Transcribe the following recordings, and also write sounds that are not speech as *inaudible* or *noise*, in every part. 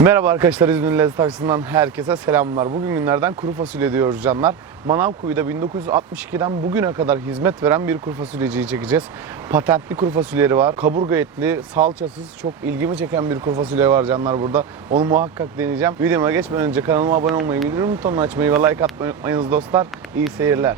Merhaba arkadaşlar İzmir Lezzet Avcısı'ndan herkese selamlar. Bugün günlerden kuru fasulye diyoruz canlar. Manavkuyu'da 1962'den bugüne kadar hizmet veren bir kuru fasulyeciyi çekeceğiz. Patentli kuru fasulyeleri var. Kaburga etli, salçasız çok ilgimi çeken bir kuru fasulye var canlar burada. Onu muhakkak deneyeceğim. Videoma geçmeden önce kanalıma abone olmayı, bildirim butonunu açmayı ve like atmayı unutmayınız dostlar. İyi seyirler.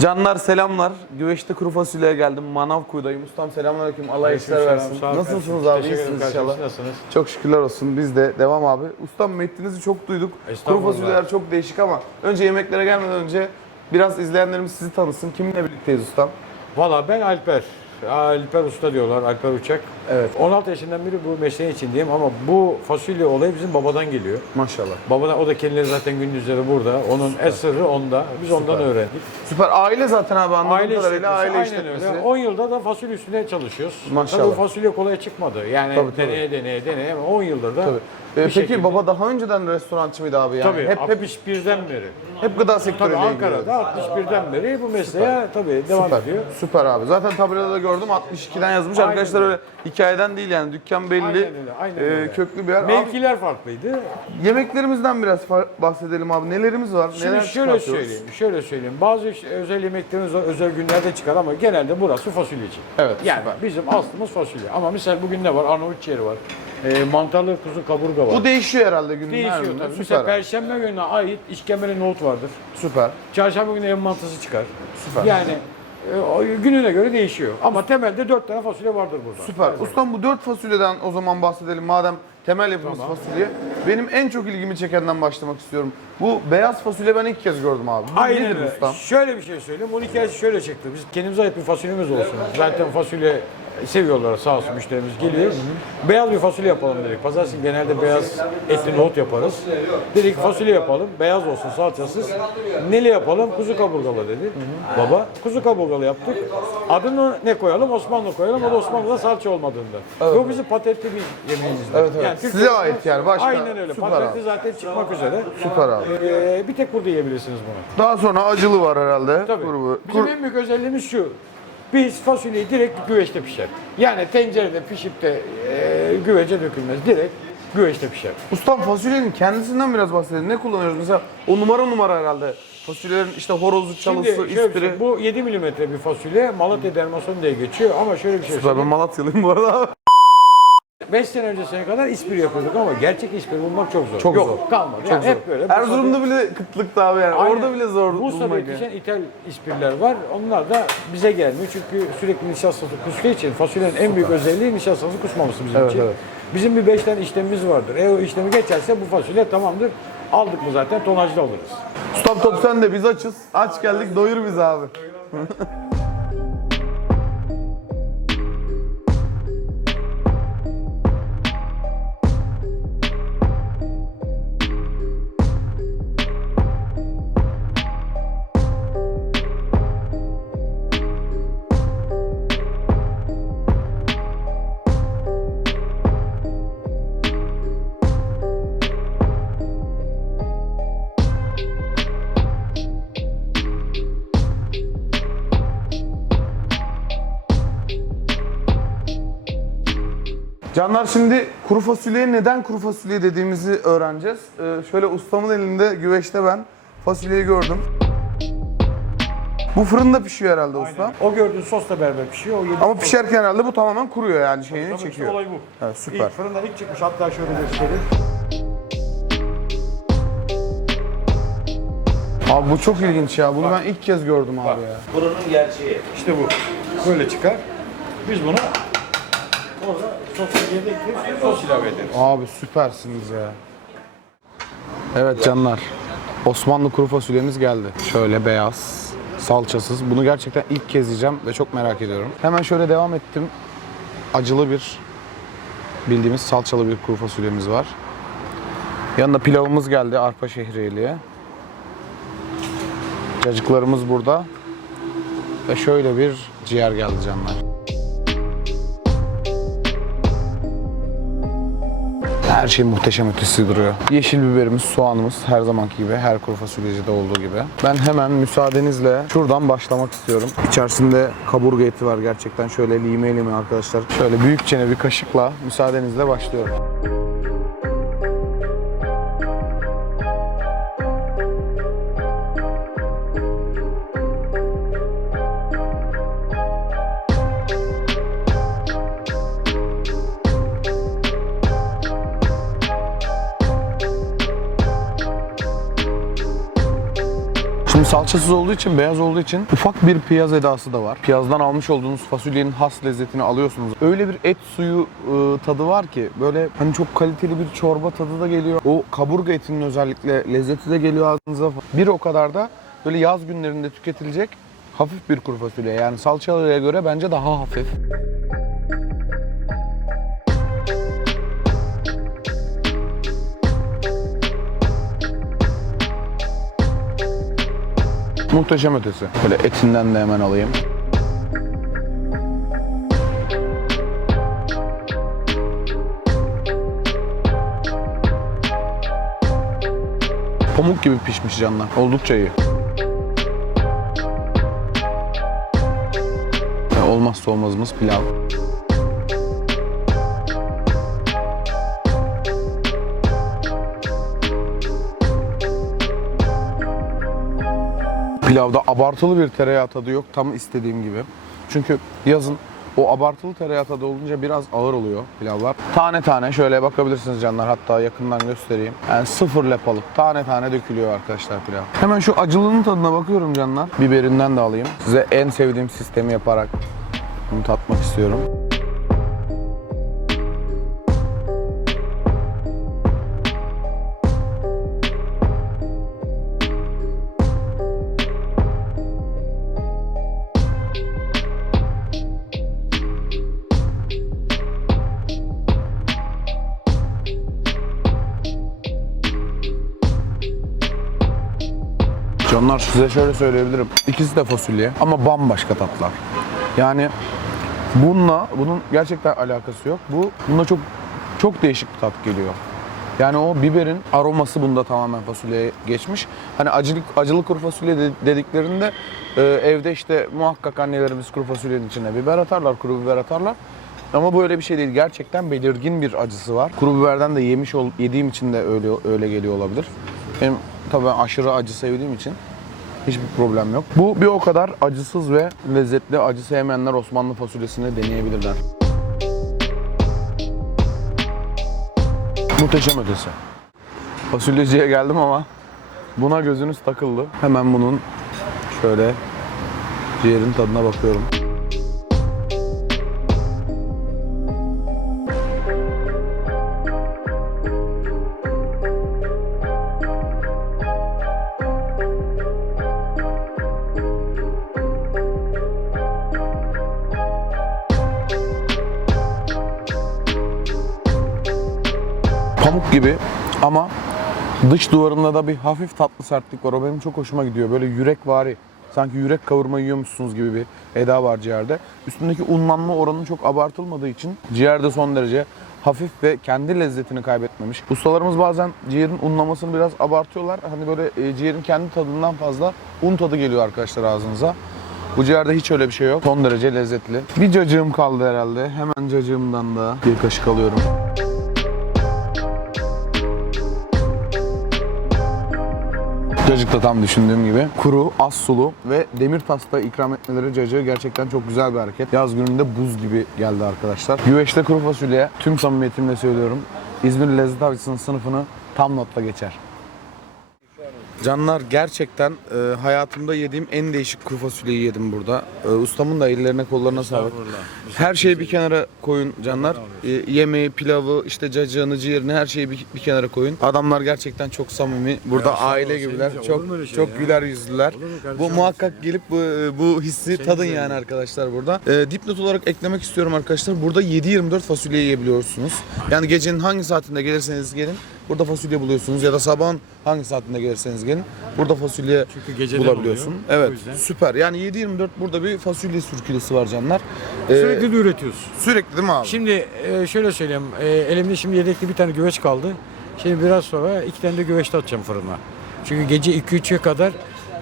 Canlar selamlar. Güveçte kuru fasulyeye geldim. Manavkuyu'dayım. Ustam selamünaleyküm. Allah işler versin. sağ Nasılsınız abi? Teşekkür ederim İyisiniz kardeşim, inşallah. siz Nasılsınız? Çok şükürler olsun. Biz de devam abi. Ustam metninizi çok duyduk. Kuru Estağfurullah. fasulyeler çok değişik ama önce yemeklere gelmeden önce biraz izleyenlerimiz sizi tanısın. Kiminle birlikteyiz ustam? Valla ben Alper. Alper Usta diyorlar, Alper Uçak. Evet. 16 yaşından beri bu mesleğin içindeyim ama bu fasulye olayı bizim babadan geliyor. Maşallah. Babadan, o da kendileri zaten gündüzleri burada. Onun esrarı onda. Biz ondan öğrendik. Süper. Aile zaten abi anladığım Aile kadarıyla aile işletmesi. öyle. 10 yılda da fasulye üstüne çalışıyoruz. Maşallah. Tabii fasulye kolay çıkmadı. Yani Tabii, tabii. deneye deneye deneye ama 10 yıldır da Tabii. Ee, peki şekilde- baba daha önceden restorançı mıydı abi yani? Tabii hep hep 61'den beri. Hep gıda Tabii sektörüyle ilgili. Ankara'da 61'den beri bu mesleğe tabii devam Süper. ediyor. Süper abi. Zaten tabelada da gördüm 62'den yazmış. Aynen Arkadaşlar öyle. öyle hikayeden değil yani dükkan belli. Aynen öyle, aynen Ee, öyle. köklü bir yer. Abi, Mevkiler farklıydı. yemeklerimizden biraz fa- bahsedelim abi. Nelerimiz var? Şimdi Neler şöyle çıkartıyoruz? söyleyeyim, şöyle söyleyeyim. Bazı işte özel yemeklerimiz var, özel günlerde çıkar ama genelde burası fasulyeci. Evet, Yani süper. bizim aslımız fasulye. Ama mesela bugün ne var? Arnavut ciğeri var. E, mantarlı kuzu kaburga var. Bu değişiyor herhalde günün her Değişiyor günü. tabii. Süper. Mesela perşembe gününe ait işkembeli nohut vardır. Süper. Çarşamba günü ev mantısı çıkar. Süper. Yani e, o gününe göre değişiyor. Ama temelde dört tane fasulye vardır burada. Süper. Ustam bu dört fasulyeden o zaman bahsedelim. Madem temel yapımız fasulye. Benim en çok ilgimi çekenden başlamak istiyorum. Bu beyaz fasulye ben ilk kez gördüm abi. Bu Aynen nedir öyle. ustam? Şöyle bir şey söyleyeyim. Bunun hikayesi şöyle çıktı. Biz kendimize ait bir fasulyemiz olsun. Zaten fasulye seviyorlar sağ olsun müşterimiz geliyor. Beyaz bir fasulye yapalım dedik. Pazartesi genelde beyaz etli nohut yaparız. Dedik fasulye yapalım. Beyaz olsun salçasız. Neli yapalım? Kuzu kaburgalı dedi. Baba kuzu kaburgalı yaptık. Adını ne koyalım? Osmanlı koyalım. O da Osmanlı'da salça olmadığından. Bu bizim patentli bir yemeğimizdir. Evet, evet. Türk Size ait yani, başka- Aynen öyle. Süper Patentli abi. zaten çıkmak üzere. Süper abi. Ee, bir tek burada yiyebilirsiniz bunu. Daha sonra acılı var herhalde. Tabii. Grubu. Bizim Kur- en büyük özelliğimiz şu. Biz fasulyeyi direkt güveçte pişer. Yani tencerede pişip de e, güvece dökülmez. Direkt güveçte pişer. Ustam fasulyenin kendisinden biraz bahsedelim. Ne kullanıyoruz? Mesela o numara numara herhalde. Fasulyelerin işte horozu, çalısı, Şimdi şöyle bir ispiri. şey, bu 7 milimetre bir fasulye Malatya dermason diye geçiyor ama şöyle bir şey Süper ben söyleyeyim. Malatyalıyım bu arada abi. 5 sene öncesine kadar ispiri yapıyorduk ama gerçek ispiri bulmak çok zor. Çok Yok, zor. kalmadı. Çok yani zor. hep böyle. Erzurum'da bile kıtlıktı abi yani. Aynen. Orada bile zor Bursa'da bulmak yetişen ithal ispirler var. Onlar da bize gelmiyor çünkü sürekli nişastası kustuğu için fasulyenin en büyük özelliği nişastası kusmaması bizim Evet, için. evet. Bizim bir beş tane işlemimiz vardır. E o işlemi geçerse bu fasulye tamamdır. Aldık mı zaten tonajlı alırız. Ustam top sende biz açız. Aç geldik doyur bizi abi. *laughs* Canlar şimdi kuru fasulyeye neden kuru fasulye dediğimizi öğreneceğiz. Ee, şöyle ustamın elinde güveçte ben fasulyeyi gördüm. Bu fırında pişiyor herhalde usta. Aynen. O gördüğün sosla beraber pişiyor. O yediğin Ama sos- pişerken herhalde bu tamamen kuruyor yani Tabii şeyini işte çekiyor. olay bu. Evet, süper. İlk fırından ilk çıkmış. Hatta şöyle göstereyim. Abi bu çok ilginç ya. Bunu ben ilk kez gördüm abi ya. Buranın gerçeği. İşte bu. Böyle çıkar. Biz bunu Abi süpersiniz ya. Evet canlar. Osmanlı kuru fasulyemiz geldi. Şöyle beyaz, salçasız. Bunu gerçekten ilk kez yiyeceğim ve çok merak ediyorum. Hemen şöyle devam ettim. Acılı bir bildiğimiz salçalı bir kuru fasulyemiz var. Yanında pilavımız geldi arpa şehriyeli. Cacıklarımız burada. Ve şöyle bir ciğer geldi canlar. Her şey muhteşem ötesi duruyor. Yeşil biberimiz, soğanımız her zamanki gibi, her kuru fasulyecide olduğu gibi. Ben hemen müsaadenizle şuradan başlamak istiyorum. İçerisinde kaburga eti var gerçekten. Şöyle lime lime arkadaşlar. Şöyle büyükçene bir kaşıkla müsaadenizle başlıyorum. Şimdi salçasız olduğu için, beyaz olduğu için ufak bir piyaz edası da var. Piyazdan almış olduğunuz fasulyenin has lezzetini alıyorsunuz. Öyle bir et suyu ıı, tadı var ki böyle hani çok kaliteli bir çorba tadı da geliyor. O kaburga etinin özellikle lezzeti de geliyor ağzınıza. Bir o kadar da böyle yaz günlerinde tüketilecek hafif bir kuru fasulye. Yani salçalıya göre bence daha hafif. Muhteşem ötesi. Böyle etinden de hemen alayım. Pamuk gibi pişmiş canlar. Oldukça iyi. Olmazsa olmazımız pilav. Pilavda abartılı bir tereyağı tadı yok. Tam istediğim gibi. Çünkü yazın o abartılı tereyağı tadı olunca biraz ağır oluyor pilavlar. Tane tane şöyle bakabilirsiniz canlar hatta yakından göstereyim. Yani sıfır lepalık tane tane dökülüyor arkadaşlar pilav. Hemen şu acılının tadına bakıyorum canlar. Biberinden de alayım. Size en sevdiğim sistemi yaparak bunu tatmak istiyorum. Canlar size şöyle söyleyebilirim. İkisi de fasulye ama bambaşka tatlar. Yani bununla bunun gerçekten alakası yok. Bu bunda çok çok değişik bir tat geliyor. Yani o biberin aroması bunda tamamen fasulyeye geçmiş. Hani acılık acılı kuru fasulye de- dediklerinde e, evde işte muhakkak annelerimiz kuru fasulyenin içine biber atarlar, kuru biber atarlar. Ama böyle bir şey değil. Gerçekten belirgin bir acısı var. Kuru biberden de yemiş ol, yediğim için de öyle öyle geliyor olabilir. Benim tabii aşırı acı sevdiğim için hiçbir problem yok. Bu bir o kadar acısız ve lezzetli. Acı sevmeyenler Osmanlı fasulyesini deneyebilirler. Muhteşem ötesi. Fasulyeciye geldim ama buna gözünüz takıldı. Hemen bunun şöyle ciğerin tadına bakıyorum. Pamuk gibi ama dış duvarında da bir hafif tatlı sertlik var. O benim çok hoşuma gidiyor. Böyle yürek vari. Sanki yürek kavurma yiyormuşsunuz gibi bir eda var ciğerde. Üstündeki unlanma oranı çok abartılmadığı için ciğerde son derece hafif ve kendi lezzetini kaybetmemiş. Ustalarımız bazen ciğerin unlamasını biraz abartıyorlar. Hani böyle e, ciğerin kendi tadından fazla un tadı geliyor arkadaşlar ağzınıza. Bu ciğerde hiç öyle bir şey yok. Son derece lezzetli. Bir cacığım kaldı herhalde. Hemen cacığımdan da bir kaşık alıyorum. Cacık da tam düşündüğüm gibi. Kuru, az sulu ve demir tasta ikram etmeleri cacığı gerçekten çok güzel bir hareket. Yaz gününde buz gibi geldi arkadaşlar. Güveçte kuru fasulye tüm samimiyetimle söylüyorum. İzmir Lezzet Avcısı'nın sınıfını tam notla geçer. Canlar gerçekten e, hayatımda yediğim en değişik kuru fasulyeyi yedim burada. E, ustamın da ellerine kollarına sağlık. Her şeyi bir kenara koyun canlar. E, yemeği, pilavı, işte cacığını, ciğerini her şeyi bir, bir kenara koyun. Adamlar gerçekten çok samimi. Burada aile gibiler. Çok şey çok güler yüzlüler. Bu muhakkak gelip bu bu hissi tadın güzel yani ya. arkadaşlar burada. E, dipnot olarak eklemek istiyorum arkadaşlar. Burada 7-24 fasulye yiyebiliyorsunuz. Yani gecenin hangi saatinde gelirseniz gelin burada fasulye buluyorsunuz ya da sabahın hangi saatinde gelirseniz gelin burada fasulye Çünkü geceden bulabiliyorsun. oluyor. O Evet. yüzden. Süper. Yani 7-24 burada bir fasulye sürkülesi var canlar. Ee, Sürekli de üretiyoruz. sürekli değil mi abi? Şimdi e, şöyle söyleyeyim. E, elimde şimdi yedekli bir tane güveç kaldı. Şimdi biraz sonra iki tane de güveç de atacağım fırına. Çünkü gece 2-3'e kadar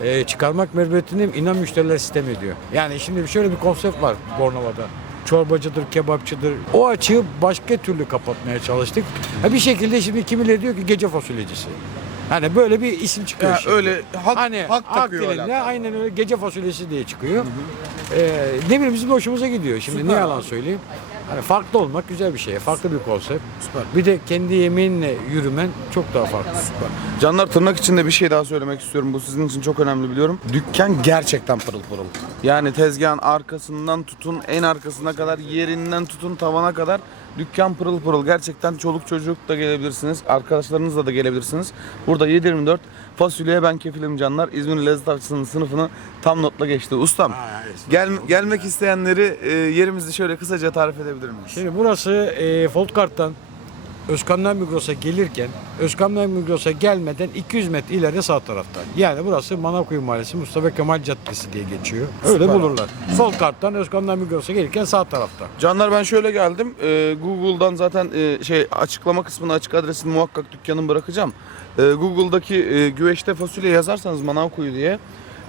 e, çıkarmak mecburiyetini inan müşteriler sistem ediyor. Yani şimdi şöyle bir konsept var Bornova'da. Çorbacıdır, kebapçıdır. O açığı başka türlü kapatmaya çalıştık. Ha, bir şekilde şimdi kimileri diyor ki gece fasulyecisi. Hani böyle bir isim çıkıyor Ya şimdi. öyle hak, Hani hak takıyor dilinde öyle. aynen öyle gece fasulyesi diye çıkıyor. Ee, ne bileyim bizim de hoşumuza gidiyor. Şimdi Süper ne yalan abi. söyleyeyim. Hani farklı olmak güzel bir şey. Farklı bir konsept. Süper. Bir de kendi yemeğinle yürümen çok daha farklı. Canlar tırnak içinde bir şey daha söylemek istiyorum. Bu sizin için çok önemli biliyorum. Dükkan gerçekten pırıl pırıl. Yani tezgahın arkasından tutun en arkasına kadar yerinden tutun tavana kadar dükkan pırıl pırıl. Gerçekten çoluk çocuk da gelebilirsiniz. Arkadaşlarınızla da gelebilirsiniz. Burada 7-24 fasulyeye ben kefilim canlar. İzmir Lezzet Avcısı'nın sınıfını tam notla geçti. Ustam gel, gelmek isteyenleri e, yerimizi şöyle kısaca tarif edebilir miyiz? Şimdi burası e, Folkart'tan Özkan'dan Migros'a gelirken Özkan'dan Migros'a gelmeden 200 metre ileride sağ tarafta. Yani burası Manavkuyu Mahallesi Mustafa Kemal Caddesi diye geçiyor. Öyle Süper. bulurlar. Folkart'tan Özkan'dan Migros'a gelirken sağ tarafta. Canlar ben şöyle geldim. Ee, Google'dan zaten e, şey açıklama kısmına açık adresini muhakkak dükkanın bırakacağım. Ee, Google'daki e, güveçte fasulye yazarsanız Manavkuyu diye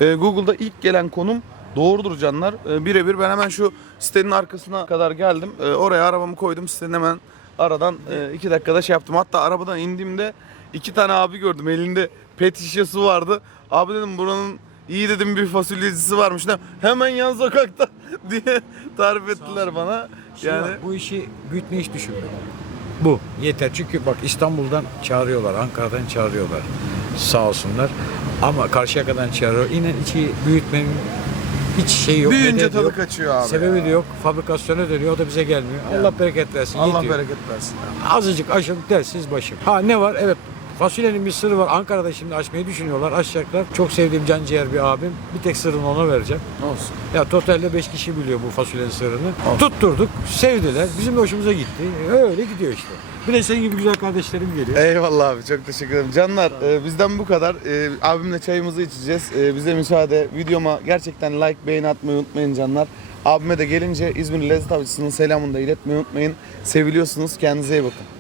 e, Google'da ilk gelen konum doğrudur canlar. E, Birebir ben hemen şu sitenin arkasına kadar geldim. E, oraya arabamı koydum sitenin hemen aradan e, iki dakikada şey yaptım. Hatta arabadan indiğimde iki tane abi gördüm. Elinde pet şişesi vardı. Abi dedim buranın iyi dedim bir fasulyecisi varmış. Ne? Hemen yan sokakta *laughs* diye tarif ettiler bana. Şimdi Yani bak, bu işi büyütmeyi hiç düşünmüyorum. Bu yeter çünkü bak İstanbul'dan çağırıyorlar, Ankara'dan çağırıyorlar. Sağ olsunlar. Ama Karşıyaka'dan çağırıyor. İnan içi büyütmenin hiç şey yok. büyüyünce tadı kaçıyor abi. Sebebi de yok. Fabrikasyona dönüyor. O da bize gelmiyor. Allah bereket versin. Allah yetiyor. bereket versin. Azıcık aşın dersiz başım. Ha ne var? Evet fasulyenin bir sırrı var. Ankara'da şimdi açmayı düşünüyorlar. Açacaklar. Çok sevdiğim canciğer bir abim. Bir tek sırrını ona vereceğim. Olsun. Ya totalde 5 kişi biliyor bu fasulyenin sırrını. Tutturduk, sevdiler. Bizim de hoşumuza gitti. Öyle gidiyor işte. Bir de senin gibi güzel kardeşlerim geliyor. Eyvallah abi çok teşekkür ederim. Canlar e, bizden bu kadar. E, abimle çayımızı içeceğiz. E, bize müsaade. Videoma gerçekten like beğeni atmayı unutmayın canlar. Abime de gelince İzmir Lezzet Avcısı'nın selamını da iletmeyi unutmayın. Seviliyorsunuz. Kendinize iyi bakın.